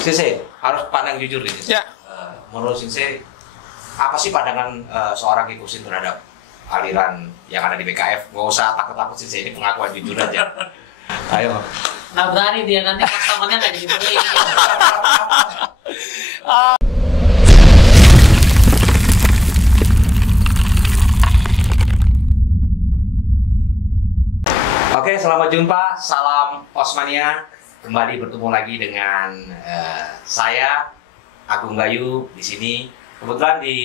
Sensei, harus pandang jujur nih. Ya. Menurut Sensei, apa sih pandangan seorang Kikusin terhadap aliran yang ada di BKF? Nggak usah takut-takut Sensei, ini pengakuan jujur aja. Ayo. Nggak berani dia, nanti customer-nya nggak jadi beli. Oke, selamat jumpa. Salam Osmania. Kembali bertemu lagi dengan saya Agung Bayu di sini. Kebetulan di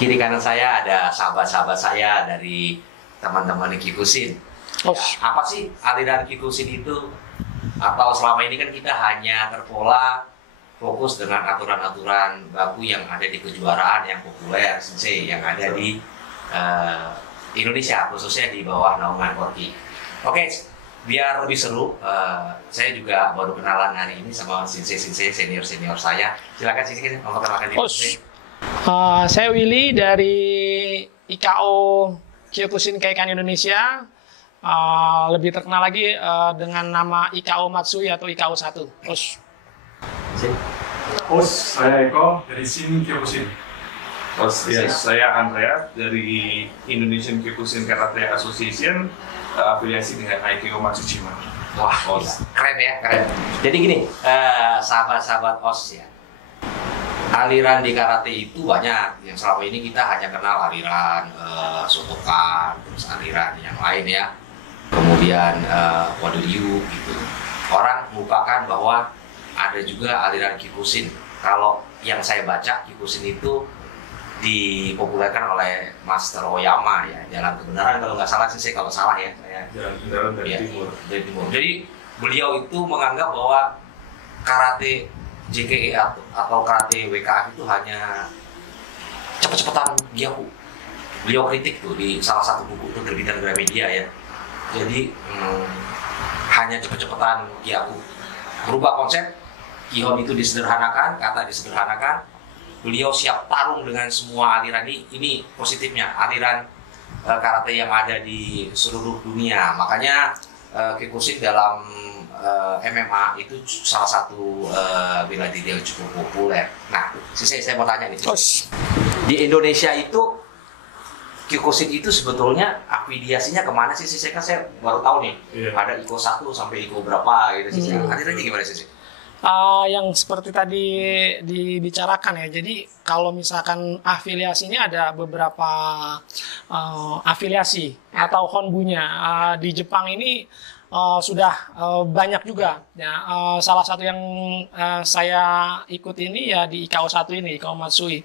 kiri kanan saya ada sahabat-sahabat saya dari teman-teman Kikusin. Apa sih aliran Kikusin itu? Atau selama ini kan kita hanya terpola fokus dengan aturan-aturan baku yang ada di kejuaraan yang populer, Sensei, yang ada di Indonesia, khususnya di bawah naungan Korki. Oke, biar lebih seru, saya juga baru kenalan hari ini sama Sensei senior saya. Silakan Sensei, memperkenalkan diri. Saya Willy dari IKO Kyokushin Kaikan Indonesia. Lebih terkenal lagi dengan nama IKO Matsui atau IKO 1. Saya Eko dari Shin Kyokushin. Saya Andreas dari Indonesian Kyokushin Karate Association, afiliasi dengan Aikyo Matsushima. Wah, keren ya, keren. Jadi gini, sahabat-sahabat OS ya, aliran di karate itu banyak. Yang selama ini kita hanya kenal aliran Shotokan, terus aliran yang lain ya, kemudian Wadoryu gitu. Orang melupakan bahwa ada juga aliran Kikusin. Kalau yang saya baca, Kikusin itu dipopulerkan oleh Master Oyama ya, Jalan Kebenaran kalau nggak salah sih, saya kalau salah ya saya. Jalan Kebenaran dari Ya, Timur. dari Timur. Jadi beliau itu menganggap bahwa karate JKE atau karate WKF itu hanya cepet-cepetan Gyaku. Beliau kritik tuh di salah satu buku itu terbitan Gramedia ya. Jadi hanya cepet-cepetan Gyaku. Berubah konsep, Kihon itu disederhanakan, kata disederhanakan. Beliau siap tarung dengan semua aliran ini positifnya, aliran karate yang ada di seluruh dunia. Makanya Kikusin dalam MMA itu salah satu bela diri yang cukup populer. Nah, saya mau tanya nih, di Indonesia itu Kikusin itu sebetulnya afiliasinya kemana sih? Saya baru tahu nih, ada IKO 1 sampai IKO berapa gitu sih. Alirannya gimana sih? Yang seperti tadi dibicarakan ya, jadi kalau misalkan afiliasinya ada beberapa afiliasi atau honbunya. Di Jepang ini sudah banyak juga ya. Salah satu yang saya ikut ini ya di IKO 1 ini, IKO Matsui.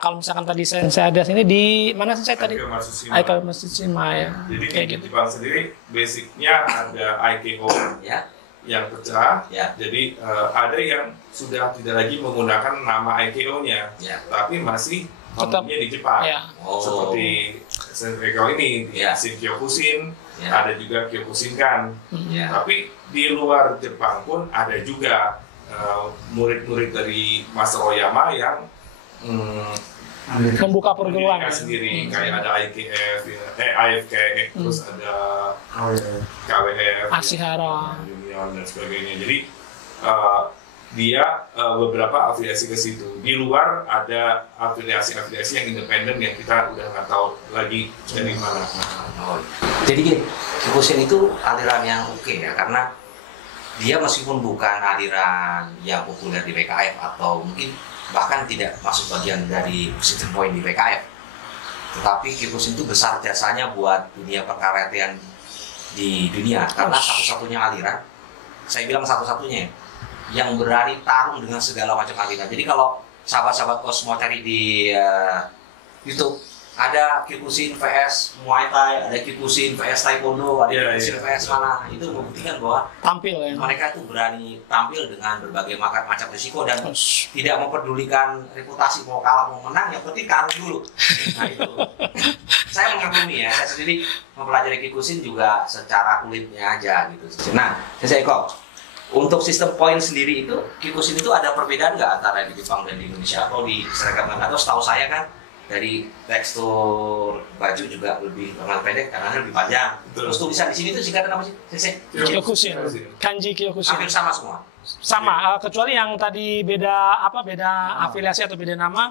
Kalau misalkan tadi saya ada sini di mana sih saya tadi? IKO Matsushima ya. Jadi kayak di gitu. Jepang sendiri basicnya ada Aikyo Ya. yang pecah. Ya. Jadi ada yang sudah tidak lagi menggunakan nama Aikyo-nya, Ya. tapi masih Tetap. honbunya di Jepang. Ya. Oh. Seperti Eko ini, Ya. Shin Kyokushin, Ya. ada juga Kyokushinkan. Ya. Tapi di luar Jepang pun ada juga murid-murid dari Master Oyama yang Membuka perguruan mendirikan ya. sendiri, kayak ada IKF, AFK, terus ada KWF, Ashihara. Union dan sebagainya. Jadi dia beberapa afiliasi ke situ. Di luar ada afiliasi-afiliasi yang independen yang kita udah nggak tahu lagi dari mana. Oh, jadi gini, Kikusin itu aliran yang oke ya, karena dia meskipun bukan aliran yang populer di BKF atau mungkin bahkan tidak masuk bagian dari system point di BKF, tetapi Kikusin itu besar jasanya buat dunia perkaratean di dunia, karena satu-satunya aliran, saya bilang satu-satunya yang berani tarung dengan segala macam aliran. Jadi kalau sahabat-sahabat kos mau cari di YouTube, ada Kikusin VS Muay Thai, ada Kikusin VS Taekwondo, ada Kikusin VS mana, itu membuktikan bahwa Tampil ya. mereka itu berani tampil dengan berbagai macam risiko dan tidak mempedulikan reputasi, mau kalah mau menang, yang penting tarung dulu. Nah itu, saya mengagumi ya, saya sendiri mempelajari Kikusin juga secara kulitnya aja gitu. Nah, saya Eko, untuk sistem poin sendiri itu, Kikusin itu ada perbedaan nggak antara di Jepang dan di Indonesia atau di seragam? Atau setahu saya kan dari tekstur baju juga lebih lengan pendek, karena lebih panjang. Terus tulisan di sini tuh singkatan apa sih? Kyokushin. Kanji Kyokushin. Hampir sama semua. sama, kecuali yang tadi beda afiliasi atau beda nama,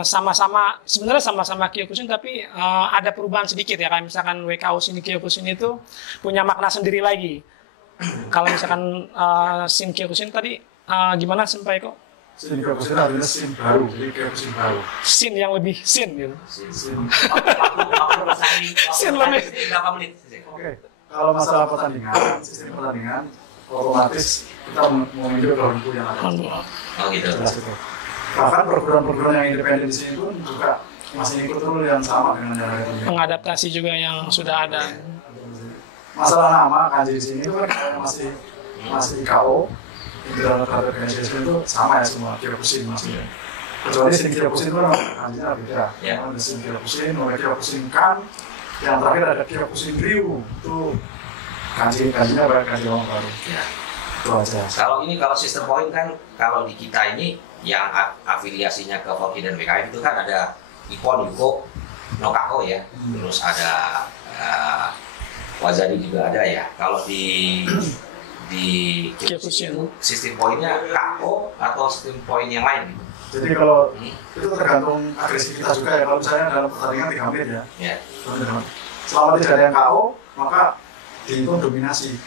sama-sama sebenarnya sama-sama Kyokushin tapi ada perubahan sedikit ya, kayak misalkan WKO sini Kyokushin itu punya makna sendiri lagi. Kalau misalkan Shin Kyokushin tadi gimana Senpai kok? Shin Kyokushin artinya Shin baru, jadi Kyokushin baru. Shin yang lebih Shin gitu. Waktu bersaing berapa menit? Oke, kalau masalah pertandingan, sistem pertandingan, otomatis kita mengambil round yang ada. Oh gitu. Jelas itu. Bahkan perguruan-perguruan yang independen di sini pun juga masih ikut rule yang sama dengan negara itu. Mengadaptasi juga yang sudah ada. Masalah nama kanji di sini itu kan masih IKO, International Karate Organization itu sama ya semua Kyokushin maksudnya. Kecuali Shin Kyokushin itu kanjinya beda. Ada Shin Kyokushin, ada Kyokushin Kan, yang terakhir ada Kyokushin Ryu itu kanjinya kanji orang baru. Itu aja. Kalau sistem poin kan kalau di kita ini yang afiliasinya ke Forky dan WKF itu kan ada Ippon, Yuko, Nokako ya. Terus ada Wazari juga ada ya. Kalau di Kyokushin itu sistem poinnya KO atau sistem poin yang lain gitu. Jadi kalau itu tergantung agresi kita juga ya. Kalau misalnya dalam pertandingan 3 menit ya. Selama tidak ada yang KO, maka dihitung dominasi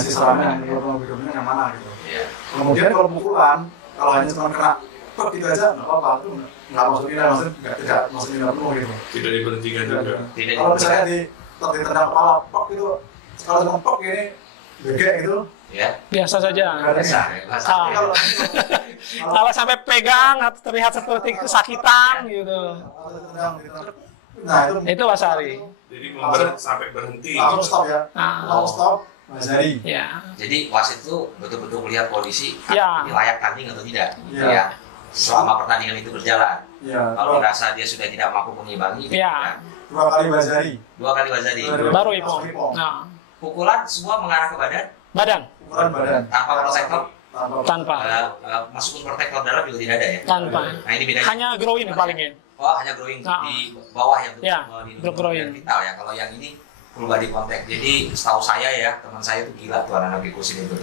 serangan yang lebih dominan yang mana gitu. Kemudian kalau pukulan, kalau hanya cuma kena pek gitu aja nggak apa-apa, itu nggak masuk nilai, maksudnya tidak masuk nilai penuh gitu. Tidak diberhentikan juga. Kalau misalnya ditendang kepala pek itu, kalau cuma pek ini begek gitu, biasa saja. Kalau sampai pegang atau terlihat seperti kesakitan gitu. Nah itu Wasari. Jadi sampai berhenti. Langsung stop ya. Langsung stop. Wasari. Ya. Jadi wasit itu betul-betul melihat kondisi Ya. layak tanding atau tidak. Ya. Selama pertandingan itu berjalan. Ya. Kalau dirasa dia sudah tidak mampu mengimbangi, Ya. 2 kali Wasari. 2 kali Wazari. Baru Ippon. Nah, Pukulan semua mengarah ke badan badan Pukulan badan. tanpa protektor. tanpa Meskipun protektor dalam juga tidak ada ya. tanpa. Nah ini bedanya. Hanya groin palingnya. Oh hanya growing Nah. di bawah yang Ya, melindungi growing. vital ya. Kalau yang ini full body contact. Jadi setahu saya ya, teman saya itu gila tuh anak-anak Kyokushin itu.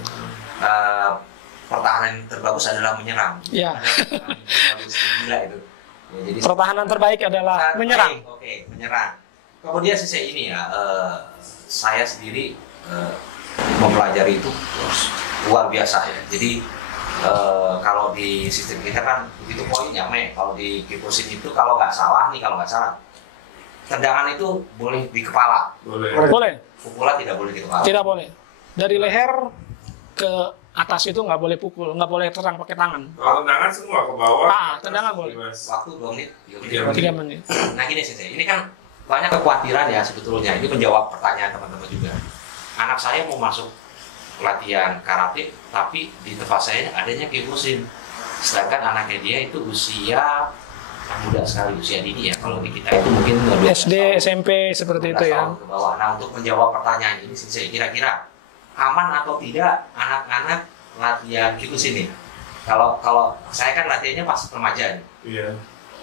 Pertahanan terbagus adalah menyerang. Ya. Terbagus gila itu. Ya, jadi Pertahanan terbaik adalah menyerang. Oke, menyerang. Kemudian sisi ini ya, saya sendiri mempelajari itu luar biasa ya. Jadi kalau di sistem kita kan begitu poinnya, kalau di Kyokushin itu kalau nggak salah, tendangan itu boleh di kepala. Boleh. Pukulan tidak boleh di kepala. Tidak boleh. Dari leher ke atas itu nggak boleh pukul, nggak boleh terang pakai tangan. Kalau tendangan semua ke bawah. Tendangan boleh. Waktu 2 menit, 3 menit. Nah gini sih, ini kan banyak kekhawatiran ya sebetulnya. Ini menjawab pertanyaan teman-teman juga. Anak saya mau masuk latihan karate, tapi di tempat saya adanya Kyokushin. Sedangkan anaknya dia itu usia muda sekali, usia dini ya. Kalau di kita itu mungkin 12 SD, tahun, SMP seperti itu 12 ya. tahun ke bawah. Nah untuk menjawab pertanyaan ini, saya kira-kira aman atau tidak anak-anak latihan Kyokushin ini? Kalau saya kan latihannya pas remaja nih. Iya.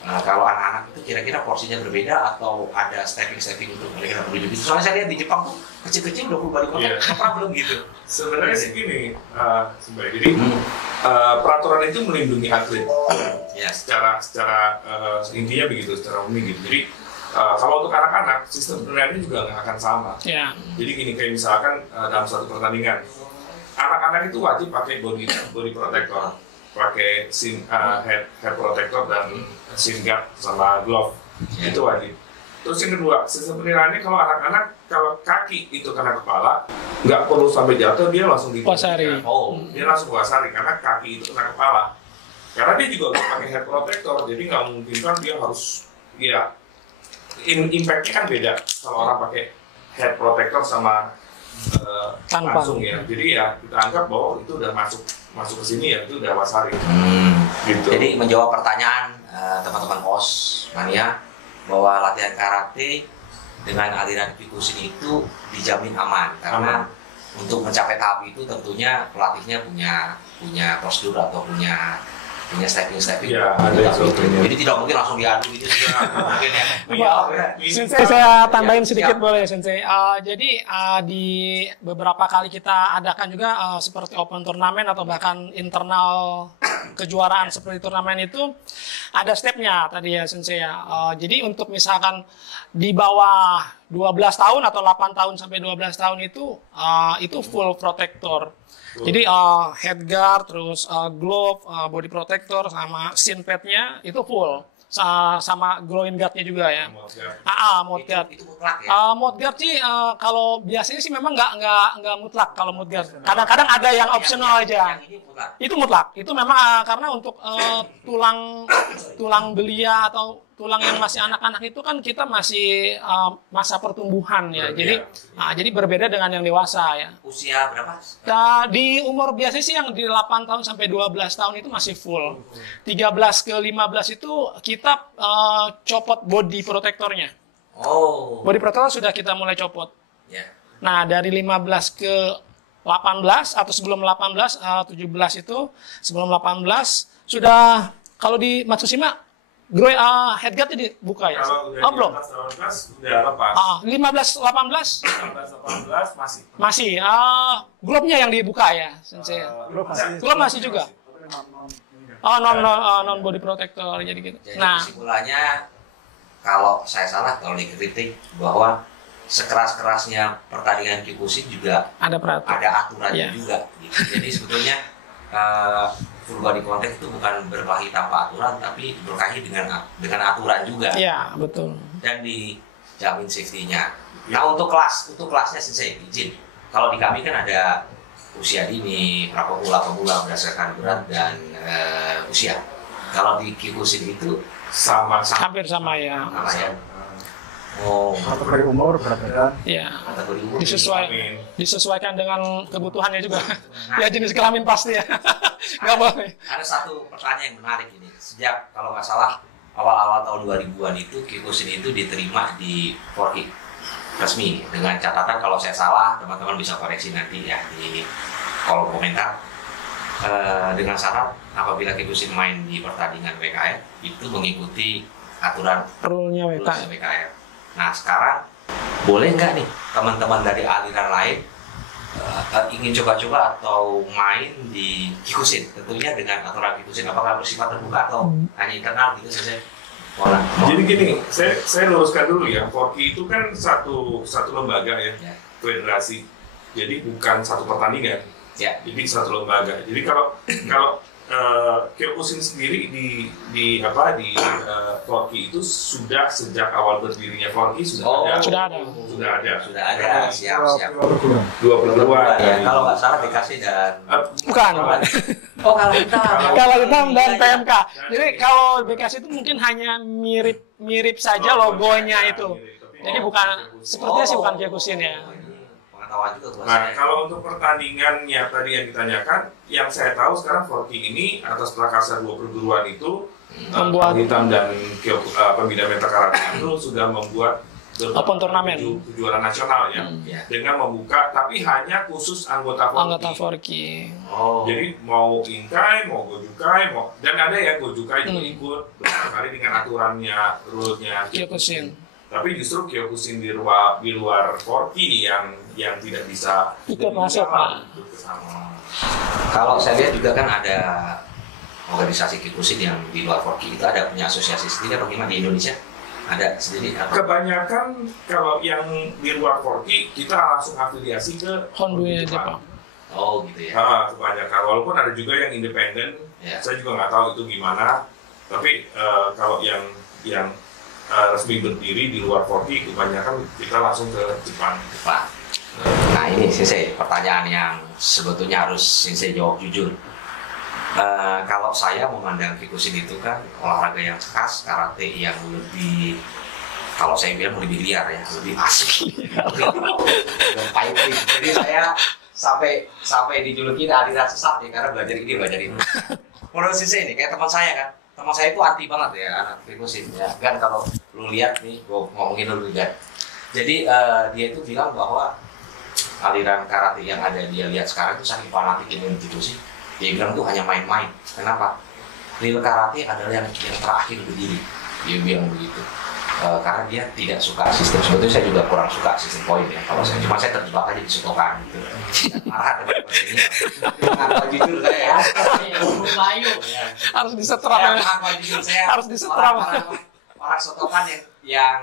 Nah, kalau anak-anak itu kira-kira porsinya berbeda atau ada stepping untuk mereka menuju gitu. Soalnya saya lihat di Jepang tuh kecil-kecil udah full body contact, problem gitu. Sebenarnya sih gini, sebenarnya jadi peraturan itu melindungi atlet. Ya. Secara intinya begitu, secara umum gitu. Jadi kalau untuk anak-anak sistem penilaiannya juga nggak akan sama. Ya. Jadi gini, kayak misalkan dalam suatu pertandingan, anak-anak itu wajib pakai body protector, pakai head protector dan shin guard sama glove, itu wajib. Terus yang kedua, sistem penilaiannya kalau anak-anak, kalau kaki itu kena kepala, nggak perlu sampai jatuh, dia langsung Wasari. Dia langsung wasari karena kaki itu kena kepala. Karena dia juga harus pakai head protector, jadi nggak mungkin kan dia harus, ya, impact-nya kan beda kalau orang pakai head protector sama Tanpa. langsung ya. Jadi ya kita anggap bahwa itu udah masuk ke sini ya, itu udah wasari. Gitu. Jadi menjawab pertanyaan teman-teman OS mania bahwa latihan karate dengan aliran Kyokushin itu dijamin aman karena untuk mencapai tahap itu tentunya pelatihnya punya prosedur atau punya punya stepping. Iya, ada instrukturnya. Jadi tidak mungkin langsung diadu gitu juga. Mungkin ya. Sensei, saya tambahin sedikit boleh Sensei. Jadi di beberapa kali kita adakan juga seperti open turnamen atau bahkan internal kejuaraan seperti turnamen itu ada stepnya tadi ya Sensei ya. Jadi untuk misalkan di bawah 12 tahun atau 8 tahun sampai 12 tahun itu full protector. Jadi head guard, terus glove, body protector, sama shin pad-nya itu full. Sama groin guard-nya juga ya. Mode guard. Itu mutlak ya. Mode guard sih kalau biasanya sih memang nggak mutlak kalau mode guard. Kadang-kadang ada yang optional aja. Yang ini mutlak. Itu mutlak. Itu memang karena untuk tulang belia atau tulang yang masih anak-anak itu kan kita masih masa pertumbuhan ya. Jadi berbeda dengan yang dewasa ya. Usia berapa? Di umur biasa sih yang di 8 tahun sampai 12 tahun itu masih full. 13 ke 15 itu kita copot body protectornya. Oh. Body protector sudah kita mulai copot. Ya. Nah, dari 15 ke 18 atau sebelum 18, 17 itu sebelum 18 sudah kalau di Matsushima headguard dibuka ya? Kalau udah belum? 18 udah lepas. 15, 18 18 masih. masih. Glove-nya yang dibuka ya, Sensei. Glove masih juga. Non body protector jadi gitu. Jadi Nah, kesimpulannya kalau saya salah kalau dikritik bahwa sekeras-kerasnya pertandingan Kyokushin juga ada peraturan. ada aturannya Iya. juga. Gitu. Jadi sebetulnya full body contact itu bukan berkelahi tanpa aturan, tapi berkelahi dengan aturan juga. Iya, betul. Dan dijamin safety-nya. Nah untuk kelasnya Sensei izin. Kalau di kami kan ada usia dini, pemula berdasarkan berat dan usia. Kalau di Kyokushin itu Sama. Hampir sama ya. sama ya. Oh, Kategori umur, berat badan. Iya. kategori umur. Disesuaikan dengan kebutuhannya juga. Ya jenis kelamin pasti ya. Nggak boleh. Ada satu pertanyaan yang menarik ini. Sejak kalau nggak salah awal-awal tahun 2000-an itu Kyokushin itu diterima di Forky resmi dengan catatan kalau saya salah teman-teman bisa koreksi nanti ya di kolom komentar. Dengan syarat apabila Kyokushin main di pertandingan WKF itu mengikuti aturan Rule-nya WK. WKF. Nah sekarang boleh nggak nih teman-teman dari aliran lain ingin coba-coba atau main di Kyokushin, tentunya dengan aturan Kyokushin, apakah bersifat terbuka atau hanya internal gitu saja? Jadi gini, saya luruskan dulu ya. Forky itu kan satu lembaga ya, federasi. Jadi bukan satu pertandingan. Ya. Jadi satu lembaga. Jadi kalau Kyokushin sendiri di Forky itu sudah sejak awal berdirinya Forky sudah ada. Siap. Dua perguruan. Ya, kalau nggak salah dikasih dan Bukan. oh kalau kita Kalau kita dan PMK. Jadi kalau BKS itu mungkin hanya mirip saja logonya itu. Jadi bukan sepertinya sih bukan Kyokushin ya. Pengetahuan juga tuh. Nah, kalau untuk pertandingannya tadi yang ditanyakan, yang saya tahu sekarang Forky ini atas prakarsa dua perguruan itu Membuat Hitam dan Pembina Mental Karate itu sudah membuat open turnamen kejuaraan nasional ya, dengan membuka tapi hanya khusus anggota Forky. Jadi mau Inkai, mau Gojukai, dan ada ya Gojukai juga ikut beberapa kali dengan aturannya, rule-nya Kyokushin. Tapi justru Kyokushin di luar Forky yang tidak bisa ikut masuk Pak. Kalau saya lihat juga kan ada organisasi Kyokushin yang di luar Forky itu ada punya asosiasi sendiri atau gimana di Indonesia? Ada sendiri atau? Kebanyakan kalau yang di luar Forky kita langsung afiliasi ke Honbu Jepang. Oh gitu ya. Kebanyakan, walaupun ada juga yang independen, saya juga nggak tahu itu gimana. Tapi kalau yang resmi berdiri di luar Forky, kebanyakan kita langsung ke Jepang. Nah ini Sensei, pertanyaan yang sebetulnya harus Sensei jawab jujur. Kalau saya memandang Kyokushin itu kan olahraga yang khas, karate yang lebih, kalau saya bilang lebih liar ya, lebih asik, lebih fighting. Jadi saya sampai dijulukin aliran sesat ya, karena belajar ini belajar itu. Menurut Sensei ini kayak teman saya itu anti banget ya anak Kyokushin ya. Kan kalau lu lihat nih, gua ngomongin dulu kan. Jadi dia itu bilang bahwa aliran karate yang ada dia lihat sekarang itu saking fanatik dengan Kyokushin. Dia bilang itu hanya main-main. Kenapa? real karate adalah yang terakhir berdiri. Dia bilang begitu. Karena dia tidak suka sistem. Sebetulnya saya juga kurang suka sistem poin ya. Kalau saya cuma saya terjebak aja di sotokan gitu. Marah dengan ini. Apa jujur saya ya. Bayu. Harus disetrap ya. Apa jujur saya. Harus disetrap. Orang sotokan yang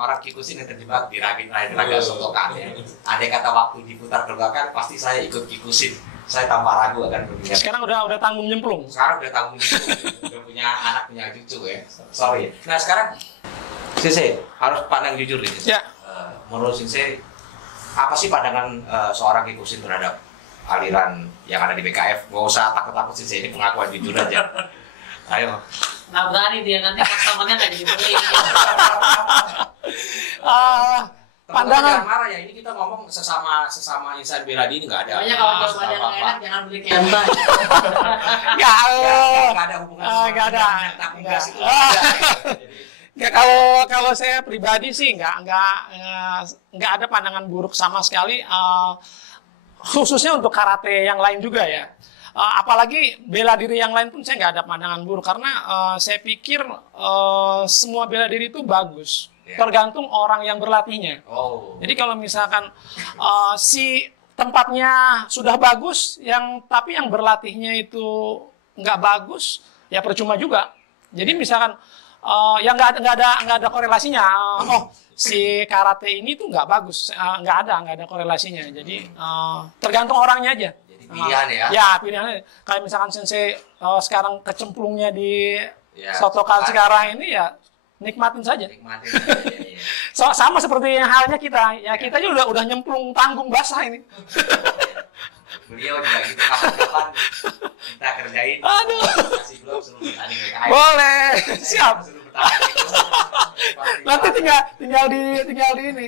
orang Kikusin yang terjebak di raga sotokan ya. Ada kata waktu diputar ke belakang pasti saya ikut Kikusin. Saya tanpa ragu akan berpikir. Sekarang udah tanggung nyemplung. Sekarang udah tanggung jawab, udah punya anak, punya cucu ya. Sorry. Nah sekarang, Sensei harus pandang jujur nih. Ya. Menurut Sensei, apa sih pandangan seorang Kikusin terhadap aliran yang ada di BKF? Gak usah takut-takut Sensei, ini pengakuan jujur aja. Ayo. Nggak berani dia, nanti customernya nggak jadi beli. Pandangan. Jangan marah ya, ini kita ngomong sesama insan bela diri nggak ada. Pokoknya kalau jawabannya nggak enak, jangan beli Kemba. Nggak ada hubungan. Nggak ada. Tabung gas itu. Nggak, kalau saya pribadi sih nggak ada pandangan buruk sama sekali, khususnya untuk karate yang lain juga ya. Apalagi bela diri yang lain pun saya nggak ada pandangan buruk karena saya pikir semua bela diri itu bagus. Tergantung orang yang berlatihnya. Jadi kalau misalkan si tempatnya sudah bagus, tapi yang berlatihnya itu nggak bagus, ya percuma juga. Jadi misalkan yang nggak ada korelasinya. Si karate ini tuh nggak bagus, nggak ada korelasinya. Jadi tergantung orangnya aja. Jadi pilihan ya. Ya pilihannya. Kayak misalkan Sensei sekarang kecemplungnya di sotokan kan. sekarang ini ya. Nikmatin saja. Nikmatin aja, ya. Sama seperti halnya kita. Ya kita juga udah nyemplung tanggung basah ini. Beliau juga gitu kapan-kapan kita kerjain. Aduh. Kasih belum suruh bertanding BKF. Boleh. Siap. Suruh bertanding. Nanti tinggal di ini.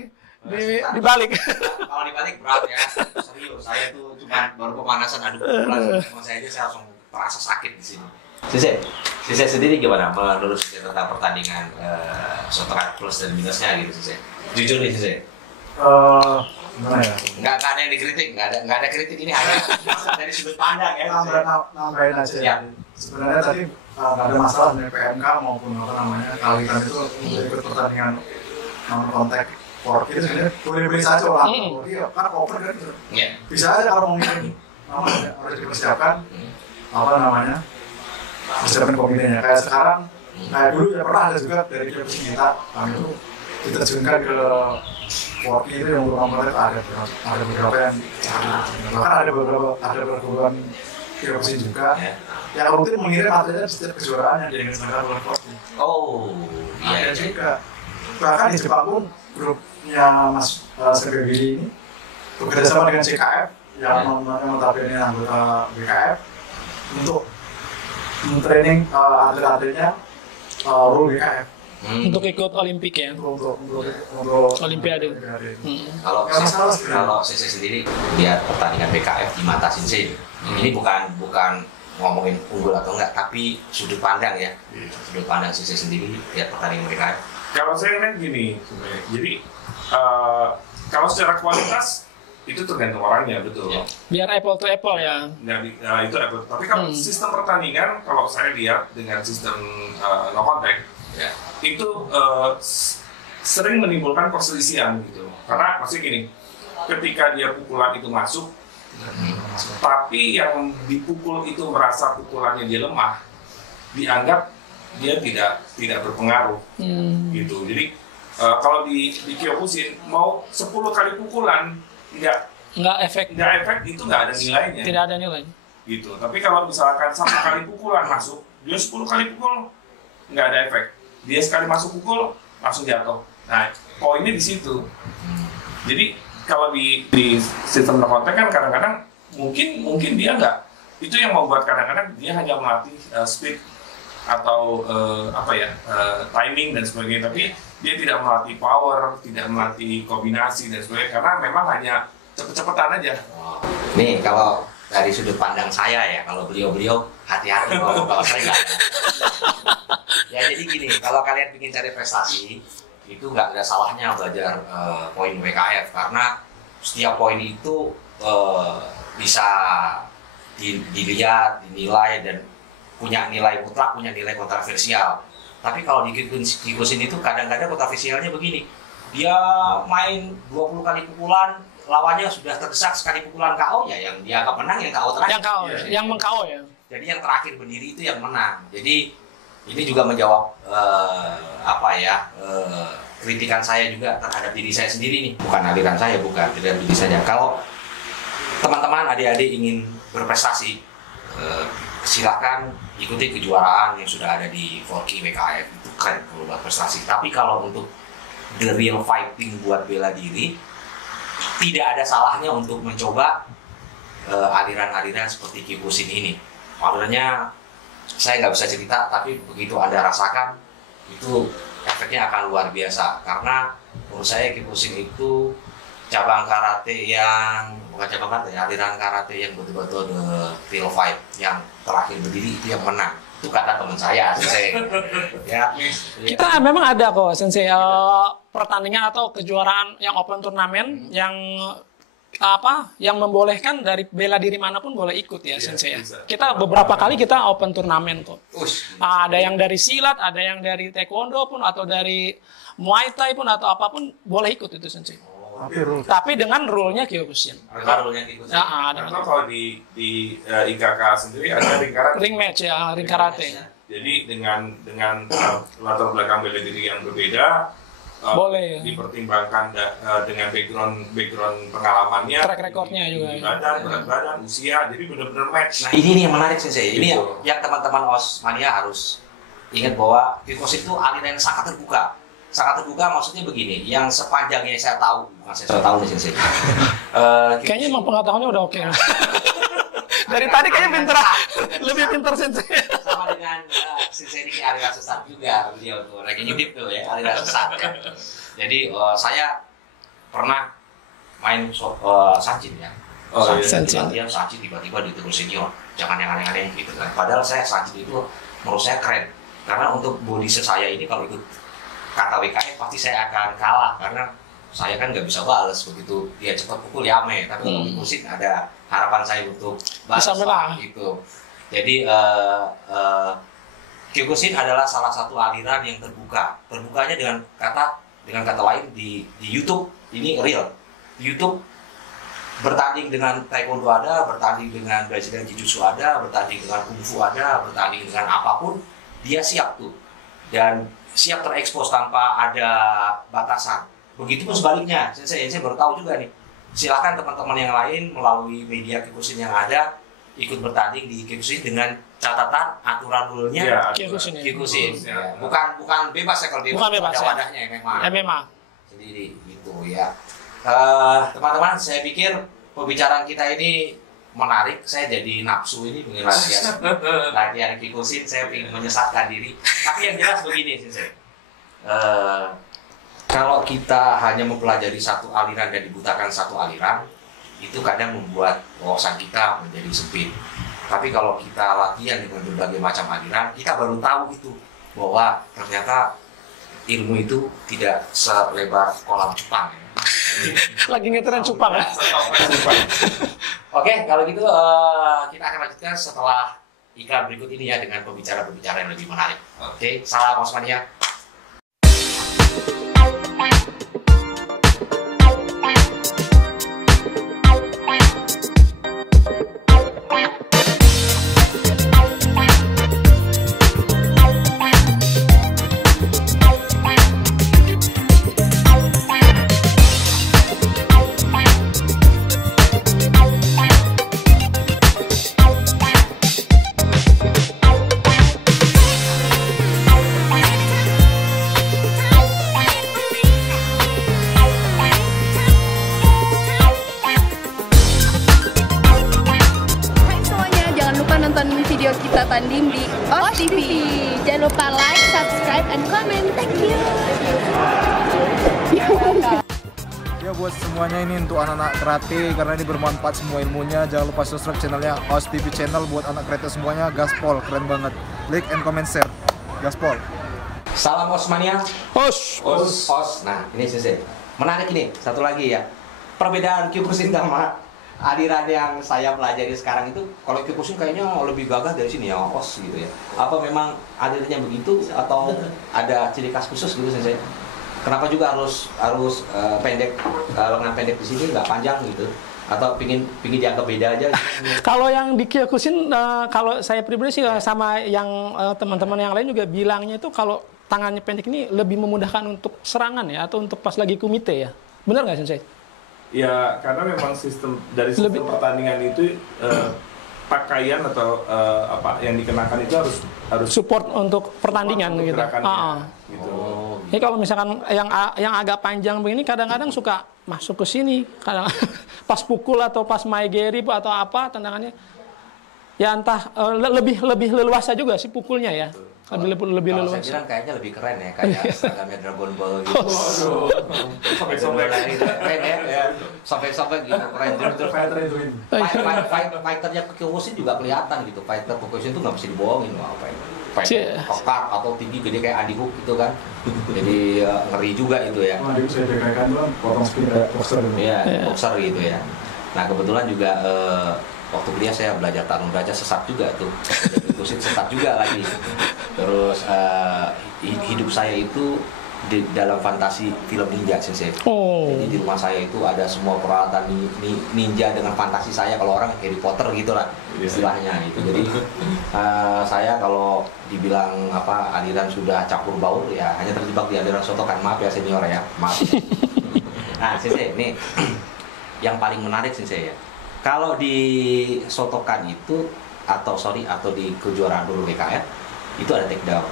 Di balik. Kalau dibalik berat ya. Serius, saya tuh cuma baru pemanasan aduk pukulan sama saya aja saya langsung merasa sakit di sini. Sensei sendiri gimana menurut Sensei tentang pertandingan Sotokan plus dan minusnya gitu Sensei? Jujur nih Sensei. Gimana ya? Nggak ada yang dikritik, nggak ada kritik ini hanya dari sudut pandang ya. Nambahin aja. Ya. Sebenarnya tadi nggak ada masalah dari PMK maupun apa namanya kalian itu untuk ikut pertandingan non kontak porki itu sebenarnya boleh-boleh saja lah. Iya, kan open kan. Iya. Bisa aja kalau mau ngirim namanya harus dipersiapkan apa namanya persiapan komitennya. Kayak sekarang, kayak dulu ya pernah ada juga dari klub kita, kami itu diterjunkan ke porki itu yang berulang ada beberapa yang bahkan ada perguruan klub juga yang rutin mengirim atletnya di setiap kejuaraan yang diselenggarakan oleh porki. Iya juga. Bahkan di Jepang pun grupnya Mas Sergei ini bekerja sama dengan CKF yang notabene anggota BKF untuk training atlet-atletnya rule BKF Untuk ikut Olimpik ya. untuk Olimpiade. Kalau Sensei sendiri lihat pertandingan BKF di mata Sensei ini bukan ngomongin unggul atau enggak, tapi sudut pandang ya. Sudut pandang Sensei sendiri lihat pertandingan BKF. Kalau saya lihat gini, jadi kalau secara kualitas itu tergantung orangnya, betul. Biar apple to apple ya. Itu apple. Tapi kalau sistem pertandingan, kalau saya lihat dengan sistem no contact, Ya. itu sering menimbulkan perselisihan gitu. Karena maksudnya gini, ketika dia pukulan itu masuk, tapi yang dipukul itu merasa pukulannya dia lemah, dianggap dia tidak berpengaruh gitu. Jadi kalau di Kyokushin mau 10 kali pukulan nggak efek itu nggak ada nilainya. Tidak ada nilai. Gitu. Tapi kalau misalkan 1 kali pukulan masuk, dia 10 kali pukul nggak ada efek. Dia sekali masuk pukul langsung jatuh. Nah, poinnya di situ. Jadi kalau di sistem no contact kan kadang-kadang mungkin dia nggak. Itu yang membuat kadang-kadang dia hanya melatih speed atau timing dan sebagainya, tapi dia tidak melatih power, tidak melatih kombinasi dan sebagainya, karena memang hanya cepet-cepetan aja. Nih kalau dari sudut pandang saya ya, kalau beliau hati-hati kalau saya nggak ada. Ya jadi gini, kalau kalian ingin cari prestasi, itu nggak ada salahnya belajar poin WKF, karena setiap poin itu bisa dilihat, dinilai, dan punya nilai mutlak, punya nilai kontroversial. Tapi kalau di Kikusin itu kadang-kadang kontroversialnya begini, dia main 20 kali pukulan, lawannya sudah terdesak sekali pukulan KO, ya yang dianggap menang yang KO terakhir. Yang KO, yang meng-KO ya. Jadi yang terakhir berdiri itu yang menang. Jadi ini juga menjawab kritikan saya juga terhadap diri saya sendiri nih. Bukan aliran saya, bukan terhadap diri saya. Kalau teman-teman adik-adik ingin berprestasi, silakan ikuti kejuaraan yang sudah ada di Forky WKF, itu keren kalau buat prestasi. Tapi kalau untuk the real fighting buat bela diri, tidak ada salahnya untuk mencoba aliran-aliran seperti Kikusin ini. Alirannya saya nggak bisa cerita, tapi begitu Anda rasakan itu efeknya akan luar biasa. Karena menurut saya Kikusin itu cabang karate yang bukan cabang karate, aliran karate yang betul-betul the real fight, yang terakhir berdiri itu yang menang. Itu kata teman saya, Sensei. Ya. Kita memang ada kok, Sensei, pertandingan atau kejuaraan yang open turnamen yang membolehkan dari bela diri manapun boleh ikut ya, Sensei. Kita beberapa kali kita open turnamen kok. Ada yang dari silat, ada yang dari taekwondo pun, atau dari muay thai pun, atau apapun boleh ikut itu, Sensei. Tapi dengan rule-nya Kyokushin. Rule-nya Kyokushin. Karena kalau di IKK sendiri ada ring match ya, ring karate. Jadi dengan latar belakang bela diri yang berbeda, boleh dipertimbangkan dengan background pengalamannya, track recordnya juga, berat badan, usia, jadi benar-benar match. Nah ini nih yang menarik Sensei. Ini yang teman-teman Osmania harus ingat bahwa Kikusin itu aliran yang sangat terbuka. Sangat terbuka maksudnya begini, yang sepanjangnya saya tahu, bukan saya tahu nih Sensei. Kayaknya emang pengetahuannya udah oke. Dari tadi kayaknya pinter, lebih pinter Sensei. Sama dengan Sensei ini aliran sesat juga, beliau tuh lagi nyudip tuh ya, aliran sesat ya. Jadi saya pernah main Sanchin ya. Sanchin tiba-tiba ditegur senior, jangan yang aneh-aneh gitu kan. Padahal saya Sanchin itu menurut saya keren, karena untuk body saya ini kalau ikut kata WKF pasti saya akan kalah, karena saya kan nggak bisa balas begitu dia cepat pukul ya ame. Tapi kalau Kikusin ada harapan saya untuk balas gitu. Jadi Kikusin adalah salah satu aliran yang terbuka. Terbukanya dengan kata lain di YouTube ini real. Di YouTube bertanding dengan taekwondo ada, bertanding dengan Brazilian Jiu-Jitsu ada, bertanding dengan kungfu ada, bertanding dengan apapun, dia siap tuh. Dan siap terekspos tanpa ada batasan. Begitupun sebaliknya, saya baru tahu juga nih. Silakan teman-teman yang lain melalui media Kikusin yang ada ikut bertanding di Kikusin dengan catatan aturan rule-nya Kikusin. Ya. Bukan bebas ya, kalau bebas, bukan bebas, ada wadahnya ya memang. Jadi gitu ya. Teman-teman, saya pikir pembicaraan kita ini menarik. Saya jadi nafsu ini dengan latihan Kikusin, saya ingin menyesatkan diri. Tapi yang jelas begini sih, kalau kita hanya mempelajari satu aliran dan dibutakan satu aliran, itu kadang membuat wawasan kita menjadi sempit. Tapi kalau kita latihan dengan berbagai macam aliran, kita baru tahu itu bahwa ternyata ilmu itu tidak selebar kolam cupang. Lagi ngetren cupang ya. Oke, kalau gitu kita akan lanjutkan setelah iklan berikut ini ya, dengan pembicara-pembicara yang lebih menarik. Oke, salam Osmania. Video kita tanding di OS TV. Jangan lupa like, subscribe, and comment. Thank you. Ya buat semuanya ini untuk anak-anak karate, karena ini bermanfaat semua ilmunya. Jangan lupa subscribe channelnya OS TV channel buat anak karate semuanya. Gaspol, keren banget. Like and comment share. Gaspol. Salam Osmania. Os. Nah ini sih menarik ini. Satu lagi ya. Perbedaan Kikusin sama aliran yang saya pelajari sekarang itu kalau Kyokushin kayaknya lebih gagah dari sini ya, os gitu ya. Apa memang alirannya begitu atau ada ciri khas khusus gitu Sensei? Kenapa juga harus pendek, lengan pendek di sini nggak panjang gitu? Atau pingin dianggap beda aja? Kalau yang di Kyokushin, kalau saya pribadi sih sama yang teman-teman yang lain juga bilangnya itu kalau tangannya pendek ini lebih memudahkan untuk serangan ya, atau untuk pas lagi kumite ya. Benar nggak Sensei? Ya, karena memang sistem pertandingan itu pakaian atau apa yang dikenakan itu harus support untuk pertandingan untuk gitu. gerakannya, gitu. Ini kalau misalkan yang agak panjang begini kadang-kadang suka masuk ke sini, kadang pas pukul atau pas maegeri atau apa tendangannya. Ya entah lebih leluasa juga sih pukulnya ya. Lebih Kalau leluasa. saya bilang kayaknya lebih keren ya, kayak seragamnya Dragon Ball gitu. Sobek-sobek keren ya. Sobek-sobek gitu keren. Fighternya Kyokushin juga kelihatan gitu. Fighter Kyokushin itu nggak bisa dibohongin loh apa itu. Fighter kekar atau tinggi gede kayak Andy Hook gitu kan. Jadi ngeri juga itu ya. Andy Hook saya berikan doang, potong spin kayak boxer gitu. Iya, boxer gitu ya. Nah kebetulan juga waktu kuliah saya belajar tarung baca sesat juga tuh. Kyokushin sesat juga lagi. Terus hidup saya itu di dalam fantasi film ninja Sensei. Jadi di rumah saya itu ada semua peralatan ninja dengan fantasi saya, kalau orang Harry Potter gitulah istilahnya gitu. Jadi saya kalau dibilang apa aliran sudah campur baur ya hanya terjebak di aliran Shotokan. Maaf ya senior ya, maaf. Nah Sensei, ini yang paling menarik Sensei ya. Kalau di Shotokan itu atau di kejuaraan dulu WKF itu ada takedown.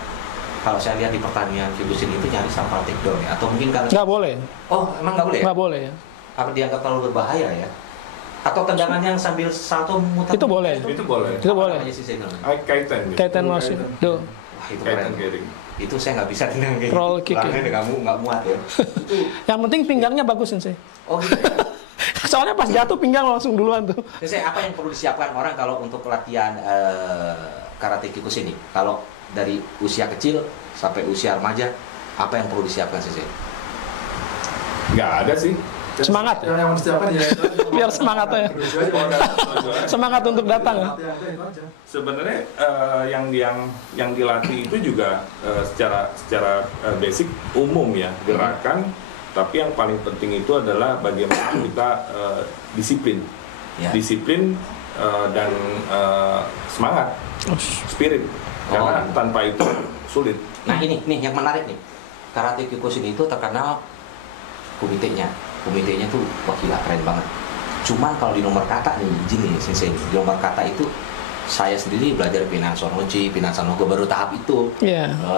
Kalau saya lihat di pertandingan Kyokushin itu nyaris tanpa takedown ya, atau mungkin karena nggak boleh. Oh, emang nggak boleh? Nggak boleh ya. Apa dianggap terlalu berbahaya ya? Atau tendangan yang sambil salto muter? Itu boleh. Itu boleh. Itu boleh. Aja sih saya bilang. Kaitan. Gitu. Kaitan masuk. Tuh. Wah itu Kaitan keren. kering. Itu saya nggak bisa tendangan kayak Roll kick ya. nggak muat ya. Yang penting pinggangnya bagus Sensei. Oh gitu ya. Soalnya pas jatuh pinggang langsung duluan tuh. Sensei, apa yang perlu disiapkan orang kalau untuk latihan karate Kyokushin ini? Kalau dari usia kecil sampai usia remaja, apa yang perlu disiapkan Sensei? Nggak ada sih. Semangat. Yang harus disiapkan ya. Biar semangat ya. Semangat untuk datang ya. Sebenarnya yang dilatih itu juga secara basic umum ya gerakan, tapi yang paling penting itu adalah bagaimana kita disiplin, disiplin dan semangat, spirit. Karena tanpa itu sulit. Nah ini yang menarik nih, karate Kyokushin itu terkenal komitenya tuh wah gila keren banget. Cuman kalau di nomor kata nih, izin nih Sensei, di nomor kata itu saya sendiri belajar Pinan Sonochi, Pinan Sanogo baru tahap itu.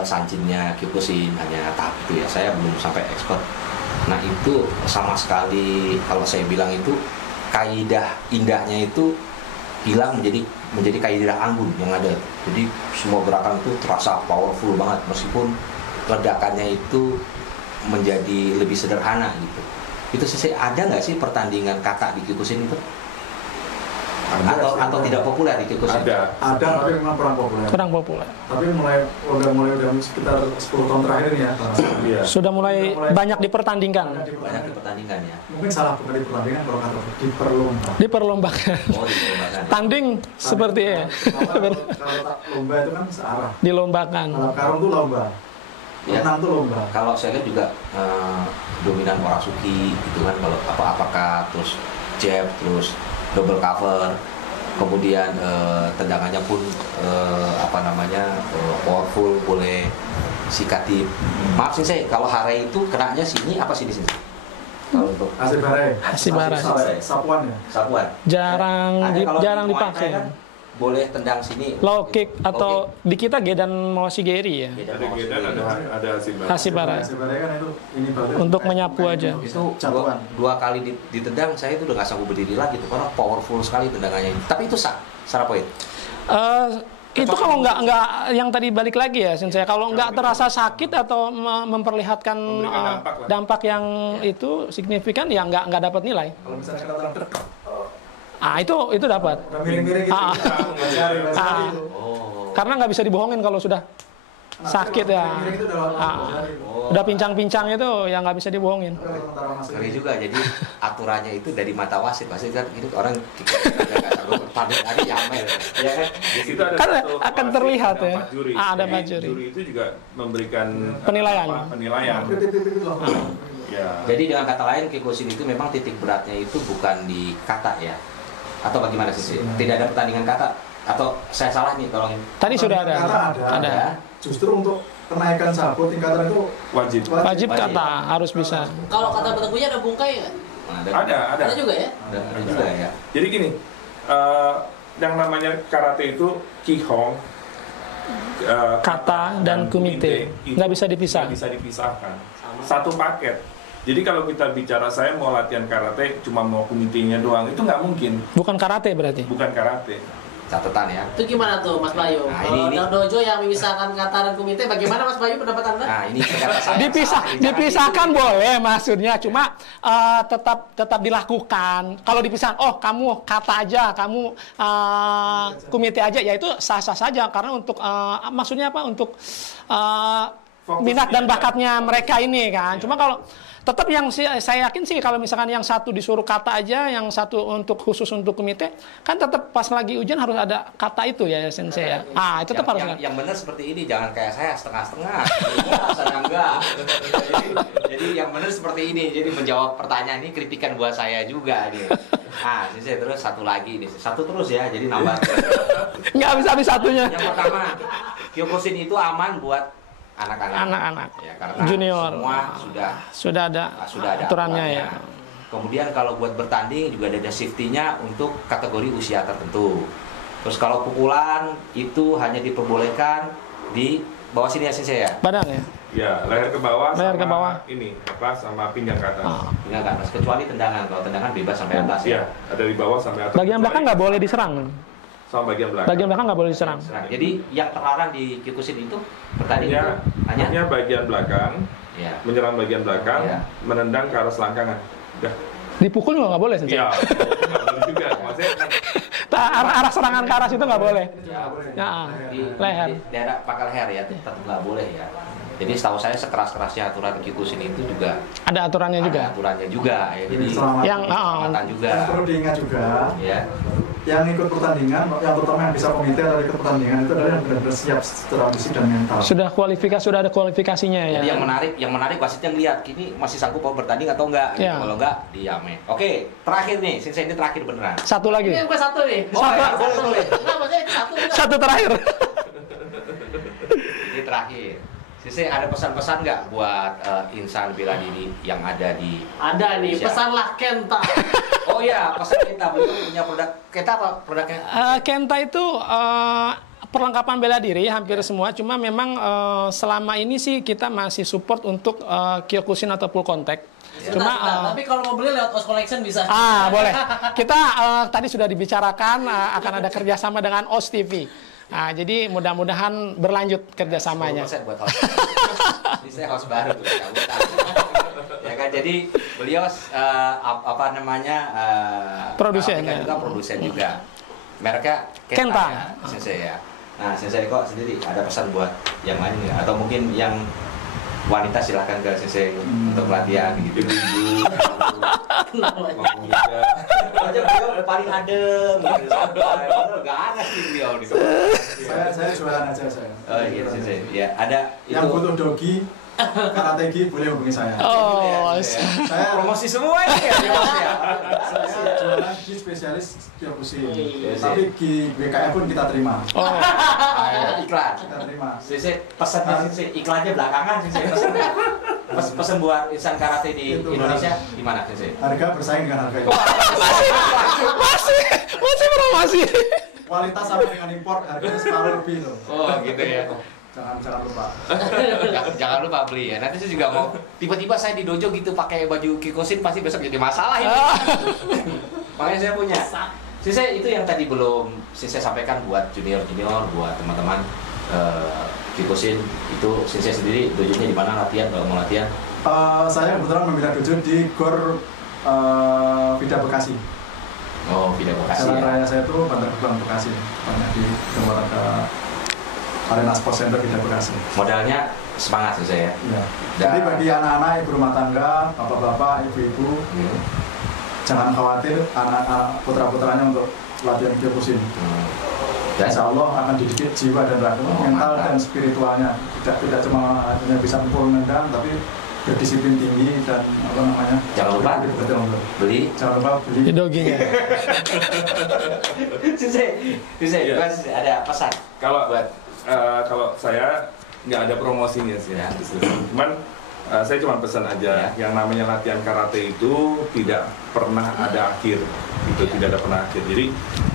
Sanchinnya Kyokushin hanya tahap itu ya, saya belum sampai expert. Nah itu sama sekali kalau saya bilang itu kaidah indahnya itu hilang menjadi kaidah anggun yang ada. Jadi semua gerakan itu terasa powerful banget meskipun ledakannya itu menjadi lebih sederhana gitu. Itu sih ada nggak sih pertandingan kata di Kyokushin itu? Atau tidak populer di Kyokushin? Ada tapi memang kurang populer. Tapi udah mulai sekitar 10 tahun terakhir ini ya. Iya. Sudah mulai banyak dipertandingkan. Banyak dipertandingkan ya. Mungkin salah bukan di pertandingan, kalau kata Diperlombakan. Oh diperlombakan. Tanding seperti ya. Kalau lomba itu kan searah. Dilombakan. Kalau karung tuh lomba. Renang tuh lomba. Kalau saya lihat juga dominan Orasuki gitu kan, kalau apakah terus jab, terus double cover, kemudian tendangannya pun powerful, boleh sikatif. Maaf sih saya, kalau hare itu kenanya sini apa sini? Kalau untuk Hashibara. Sapuan ya. Sapuan. Jarang dipakai. Kan, boleh tendang sini. Low kick atau di kita gedan Mawashigeri ya. Ada gedan, ada Hashibara. Hashibara kan itu ini bagus. Untuk menyapu aja. Itu dua kali ditendang saya itu udah nggak sanggup berdiri lagi tuh karena powerful sekali tendangannya. Tapi itu secara poin. Itu kalau nggak yang tadi balik lagi ya Sensei, kalau nggak terasa sakit atau memperlihatkan dampak yang itu signifikan ya nggak dapat nilai. Kalau misalnya kata orang terkap, itu dapat. miring-miring gitu. Karena nggak bisa dibohongin kalau sudah sakit ya. Miring itu udah Udah pincang-pincang itu yang nggak bisa dibohongin. Ngeri juga, jadi aturannya itu dari mata wasit pasti kan itu orang nggak sanggup bertanding tadi Yamel, ya kan? Di situ ada Kan satu akan wasit, terlihat ada ya. 4 juri. Ada Jadi 4 juri. Juri itu juga memberikan Penilaian. penilaian. Ya. Jadi dengan kata lain Kyokushin itu memang titik beratnya itu bukan di kata ya, atau bagaimana sih? Tidak ada pertandingan kata atau saya salah nih, tolongin. Tadi sudah ada. Kata ada. Ya. Justru untuk kenaikan sabuk tingkatan itu Wajib. Wajib kata harus bisa. Kalau kata berteguhnya ada bungkai nggak? Ada. Ada juga ya? Ada juga ya. Jadi gini, yang namanya karate itu kihong, Kata dan kumite itu nggak bisa dipisah. nggak bisa dipisahkan. Satu paket. Jadi kalau kita bicara saya mau latihan karate cuma mau kumitenya doang, itu nggak mungkin. Bukan karate berarti. Bukan karate. Catatan ya. Itu gimana tuh Mas Bayu? Nah, Kalau ini- dojo yang memisahkan kata dan kumite, bagaimana Mas Bayu pendapat Anda? Nah ini kata saya. Dipisahkan boleh maksudnya, cuma tetap dilakukan. Kalau dipisahkan, oh kamu kata aja, kamu kumite aja, ya itu sah-sah saja karena untuk maksudnya apa? Untuk minat dan bakatnya mereka ini kan. Cuma kalau tetap yang saya yakin sih kalau misalkan yang satu disuruh kata aja, yang satu untuk khusus untuk komite, kan tetap pas lagi ujian harus ada kata itu ya sensei ya. Itu tetap harus. Yang benar seperti ini, jangan kayak saya setengah-setengah. enggak. Jadi yang benar seperti ini. Jadi menjawab pertanyaan ini kritikan buat saya juga nih. Sensei terus satu lagi nih. Satu terus ya. Jadi nambah. Nggak bisa habis satunya. Yang pertama, Kyokushin itu aman buat anak-anak ya, karena junior semua sudah ada aturannya ya. Kemudian kalau buat bertanding juga ada safety-nya untuk kategori usia tertentu. Terus kalau pukulan itu hanya diperbolehkan di bawah sini ya sensei ya. Badan ya. Ya, leher ke bawah. Leher ke sama bawah. Ini sama pinggang ke atas. Pinggang ke atas, kecuali tendangan. Kalau tendangan bebas sampai atas ya. Ya, ada di bawah sampai atas. Bagian belakang nggak boleh diserang. Sama bagian belakang. Bagian belakang nggak boleh diserang. Jadi yang terlarang di Kyokushin itu bertanding itu hanya bagian belakang, ya. menyerang bagian belakang, Ya. menendang ke arah selangkangan. Udah. Dipukul juga nggak boleh sensei. Iya, nggak boleh juga. Maksudnya Arah serangan ke arah situ nggak boleh. Ya, leher. di daerah pangkal leher ya, tetap nggak boleh ya. Jadi setahu saya sekeras-kerasnya aturan Kyokushin itu juga Ada aturannya juga. ada aturannya juga ya. Jadi Yang keselamatan juga. Yang perlu diingat juga, Ya. yang ikut pertandingan, yang terutama yang bisa komite atau ikut pertandingan itu adalah yang benar-benar siap secara fisik dan mental. Sudah ada kualifikasinya ya. Jadi yang menarik wasitnya ngeliat ini masih sanggup mau bertanding atau enggak. Gitu. Ya. Kalau enggak diame. Oke, terakhir nih, sensei ini terakhir beneran. Satu lagi. Ini yang gue satu nih. Boleh. Enggak, maksudnya ini satu. bukan? Satu terakhir. Ini terakhir. Sensei ada pesan-pesan nggak buat insan bela diri yang ada di Ada nih, Indonesia? pesanlah Kenta. Oh iya, pesan kita belum punya produk. Kita apa produknya? Kenta itu perlengkapan bela diri hampir semua. Cuma memang selama ini sih kita masih support untuk Kyokushin atau full contact. Cuma Tapi kalau mau beli lewat Os Collection bisa. boleh. Kita tadi sudah dibicarakan akan ada kerjasama dengan OS TV. Jadi mudah-mudahan berlanjut kerjasamanya. 10% buat host. Ini saya host baru tuh, ya kan, jadi beliau Produsen, juga ya. produsen juga. Mereknya Kenta. ya, sensei ya. Nah, sensei kok sendiri ada pesan buat yang lain nggak? Atau mungkin yang wanita silahkan ke sensei untuk pelatihan gitu. Aja beliau paling adem, gitu, santai. Padahal nggak ada sih beliau di sana. Saya jualan aja saya. Oh iya sensei, ya ada Yang butuh dogi, karategi boleh hubungi saya. Saya promosi semua ini ya. Saya jualan gi spesialis Kyokushin, tapi gi BKF pun kita terima. Iklan. Kita terima. Sensei pesannya sensei iklannya belakangan sensei. Pesan buat insan karate di Itu, Indonesia gimana sensei? Harga bersaing dengan harga itu. Masih promosi. Kualitas sama dengan impor, harganya separuh lebih loh. Oh gitu ya. Jangan lupa. Jangan lupa beli ya. Nanti saya juga mau tiba-tiba saya di dojo gitu pakai baju Kyokushin pasti besok jadi masalah ini. Makanya saya punya. Sensei itu yang tadi belum Sensei sampaikan buat junior-junior, buat teman-teman Kyokushin itu Sensei sendiri dojonya di mana latihan kalau mau latihan? Saya kebetulan membina dojo di Gor Vida Bekasi. Oh, Vida Bekasi Jalan ya. raya saya itu Bantar Gebang Bekasi, banyak di Jawa Barat. Arena Sport Center kita berhasil. Modalnya semangat sih saya. Ya. Jadi bagi anak-anak, ibu rumah tangga, bapak-bapak, ibu-ibu, jangan khawatir anak-anak putra-putranya untuk latihan kiokusin. Dan Insya Allah akan dididik jiwa dan raga, mental dan spiritualnya. Tidak cuma hanya bisa pukul nendang, tapi berdisiplin tinggi dan apa namanya. Jangan lupa beli. Jangan lupa beli. Doginya. Susah. Mas ada pesan Kalau buat kalau saya nggak ada promosinya sih ya. Cuman saya cuma pesan aja, yang namanya latihan karate itu tidak pernah ada akhir, itu tidak ada pernah akhir. Jadi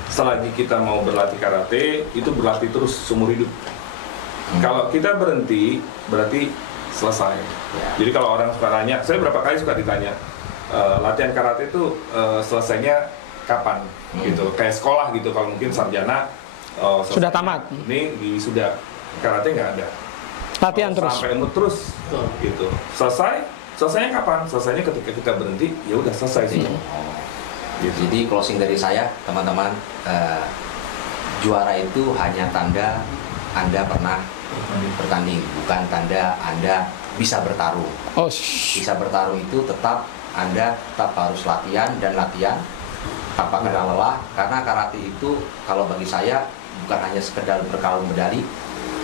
selagi kita mau berlatih karate, itu berlatih terus seumur hidup. Kalau kita berhenti, berarti selesai. Jadi kalau orang suka tanya, saya berapa kali suka ditanya, latihan karate itu selesainya kapan? Gitu, kayak sekolah gitu. Kalau mungkin sarjana Sudah tamat. Ini sudah karate nggak ada. Latihan terus. Sampai umur terus, gitu. Selesainya kapan? Selesainya ketika kita berhenti, ya udah selesai sih. Gitu. Jadi closing dari saya, teman-teman, juara itu hanya tanda Anda pernah bertanding, bukan tanda Anda bisa bertarung. Oh, Bisa bertarung itu tetap Anda tetap harus latihan dan latihan tanpa kenal lelah, karena karate itu kalau bagi saya bukan hanya sekedar berkalung medali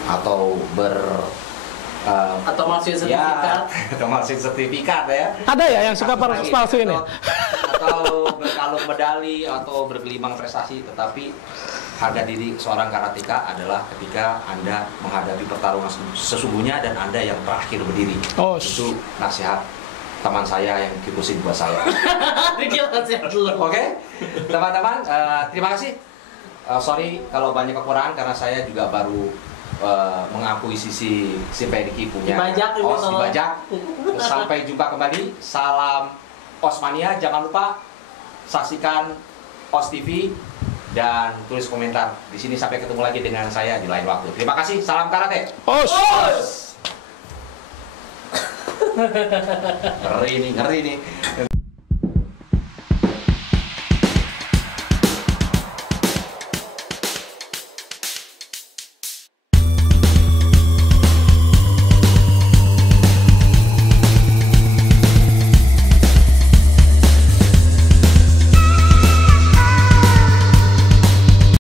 atau Atau masih sertifikat. atau masih sertifikat ya. ada ya yang suka palsu ini? Atau berkalung medali atau bergelimang prestasi, tetapi harga diri seorang karateka adalah ketika Anda menghadapi pertarungan sesungguhnya dan Anda yang terakhir berdiri. Oh, Itu nasihat teman saya yang kikusin buat saya. Oke. Oke, teman-teman, terima kasih. Sorry kalau banyak kekurangan karena saya juga baru mengakui si Pediki punya Dibajak ini OS, soalnya. dibajak. Sampai jumpa kembali. Salam Osmania. Jangan lupa saksikan OS TV dan tulis komentar di sini. Sampai ketemu lagi dengan saya di lain waktu. Terima kasih. Salam karate. Os. Ngeri nih.